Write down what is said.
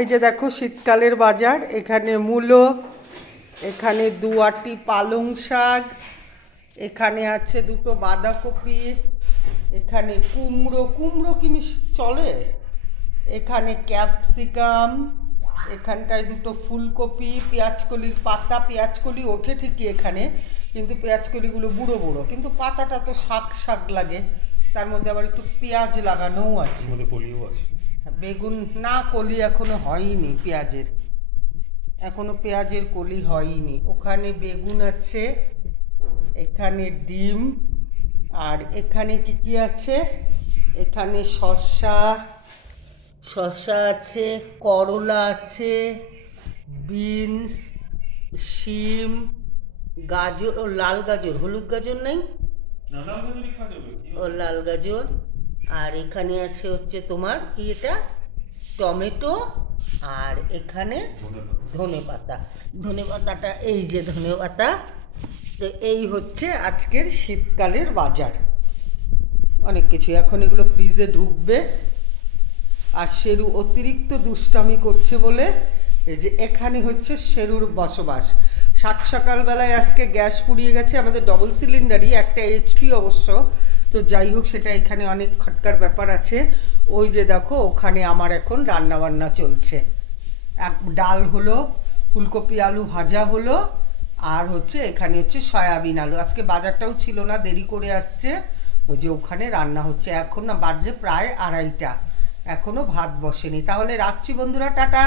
এই যে দেখো শীতকালের বাজার। এখানে মূলো, এখানে 2 আটি পালং শাক, এখানে আছে 2টো বাঁধাকপি, এখানে কুমড়ো, কুমড়ো কি চলে, এখানে ক্যাপসিকাম, এখানটায় 2টো ফুলকপি, পেঁয়াজকলির পাতা। পেঁয়াজকলি ওঠে ঠিকই এখানে, কিন্তু পেঁয়াজকলিগুলো বুড়ো বুড়ো, কিন্তু পাতাটা তো শাক শাক লাগে, তার মধ্যে আবার একটু পেঁয়াজ লাগানোও আছে, কলিও আছে। বেগুন না, কলি এখনো হয়নি পেঁয়াজের, এখনো পেঁয়াজের কলি হয়নি। ওখানে বেগুন আছে, এখানে ডিম, আর এখানে কি কি আছে, এখানে শসা, শসা আছে, করলা আছে, বিনস, শিম, গাজর, ও লাল গাজর, হলুদ গাজর নেই, ও লাল গাজর। আর এখানে আছে হচ্ছে তোমার কি এটা, টমেটো, আর এখানে ধনেপাতা। ধনেপাতাটা এই যে ধনেপাতা। তো এই হচ্ছে আজকের শীতকালের বাজার। অনেক কিছু এখন এগুলো ফ্রিজে ঢুকবে। আর শেরু অতিরিক্ত দুষ্টামি করছে বলে এই যে এখানে হচ্ছে শেরুর বসবাস। সাত সকালবেলায় আজকে গ্যাস পুড়িয়ে গেছে আমাদের, ডবল সিলিন্ডারই, একটা এইচপি অবশ্য। তো যাই হোক, সেটা এখানে অনেক খটকার ব্যাপার আছে। ওই যে দেখো ওখানে আমার এখন রান্না বান্না চলছে। ডাল হলো, ফুলকপি আলু ভাজা হলো, আর হচ্ছে এখানে হচ্ছে সয়াবিন আলু। আজকে বাজারটাও ছিল না, দেরি করে আসছে। ওই যে ওখানে রান্না হচ্ছে। এখন না বাজে প্রায় 2:30, এখনো ভাত বসেনি। তাহলে রাখছি বন্ধুরা, টাটা।